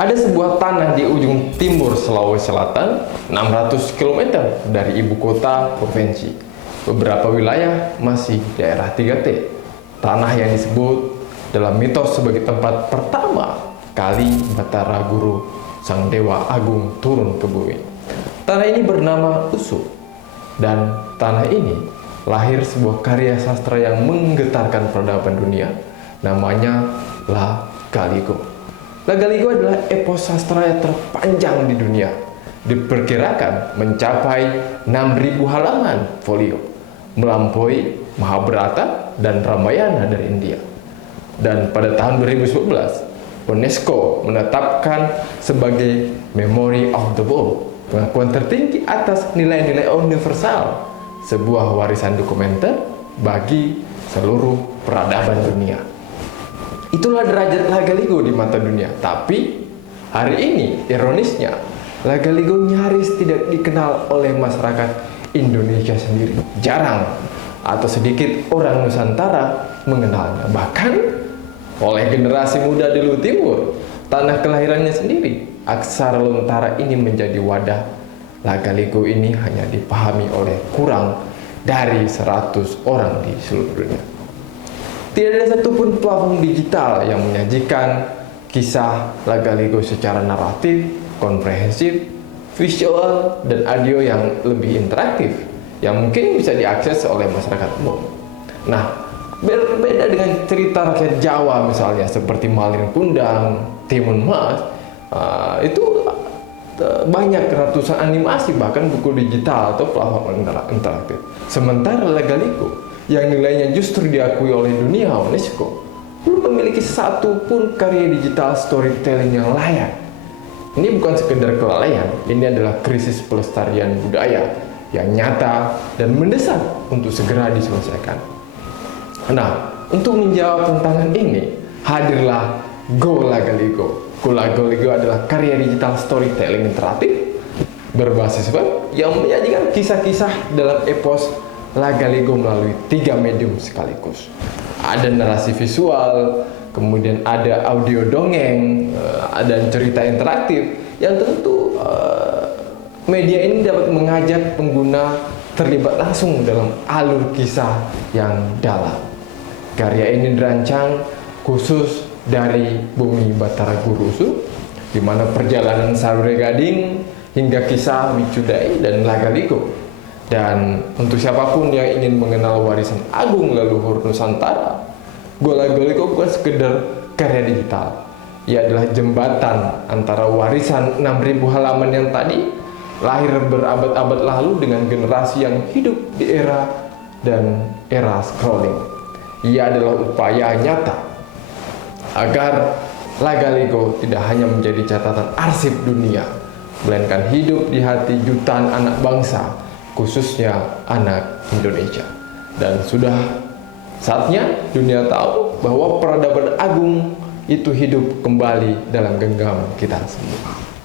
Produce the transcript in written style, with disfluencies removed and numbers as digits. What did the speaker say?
Ada sebuah tanah di ujung timur Sulawesi Selatan, 600 km dari ibu kota provinsi. Beberapa wilayah masih daerah 3T. Tanah yang disebut dalam mitos sebagai tempat pertama kali Batara Guru Sang Dewa Agung turun ke bumi. Tanah ini bernama Usu, dan tanah ini lahir sebuah karya sastra yang menggetarkan peradaban dunia, namanya La Galigo. La Galigo adalah epos sastra yang terpanjang di dunia, diperkirakan mencapai 6.000 halaman folio, melampaui Mahabharata dan Ramayana dari India. Dan pada tahun 2011, UNESCO menetapkan sebagai Memory of the World, pengakuan tertinggi atas nilai-nilai universal, sebuah warisan dokumenter bagi seluruh peradaban dunia. Itulah derajat La Galigo di mata dunia. Tapi hari ini, ironisnya, La Galigo nyaris tidak dikenal oleh masyarakat Indonesia sendiri. Jarang atau sedikit orang Nusantara mengenalnya. Bahkan oleh generasi muda di Luwu Timur, tanah kelahirannya sendiri, aksara Lontara ini menjadi wadah. La Galigo ini hanya dipahami oleh kurang dari 100 orang di seluruh dunia. Tidak ada satupun platform digital yang menyajikan kisah La Galigo secara naratif, komprehensif, visual, dan audio yang lebih interaktif, yang mungkin bisa diakses oleh masyarakat umum. Nah, berbeda dengan cerita rakyat Jawa misalnya, seperti Malin Kundang, Timun Mas, itu banyak ratusan animasi, bahkan buku digital atau platform interaktif. Sementara La Galigo yang nilainya justru diakui oleh dunia UNESCO belum memiliki satu pun karya digital storytelling yang layak. Ini bukan sekedar kelalaian, ini adalah krisis pelestarian budaya yang nyata dan mendesak untuk segera diselesaikan. Nah, untuk menjawab tantangan ini, hadirlah Go La Galigo. Go La Galigo adalah karya digital storytelling interaktif berbasis web yang menyajikan kisah-kisah dalam epos La Galigo melalui 3 medium sekaligus. Ada narasi visual, kemudian ada audio dongeng, dan cerita interaktif yang tentu media ini dapat mengajak pengguna terlibat langsung dalam alur kisah yang dalam. Karya ini dirancang khusus dari bumi Batara Guru Usu, di mana perjalanan Sarure Gading hingga kisah Wicudai dan La Galigo. Dan untuk siapapun yang ingin mengenal warisan agung leluhur Nusantara, Go La Galigo bukan sekedar karya digital. Ia adalah jembatan antara warisan 6.000 halaman yang tadi, lahir berabad-abad lalu, dengan generasi yang hidup di era scrolling. Ia adalah upaya nyata agar La Galigo tidak hanya menjadi catatan arsip dunia, melainkan hidup di hati jutaan anak bangsa, khususnya anak Indonesia. Dan sudah saatnya dunia tahu bahwa peradaban agung itu hidup kembali dalam genggam kita semua.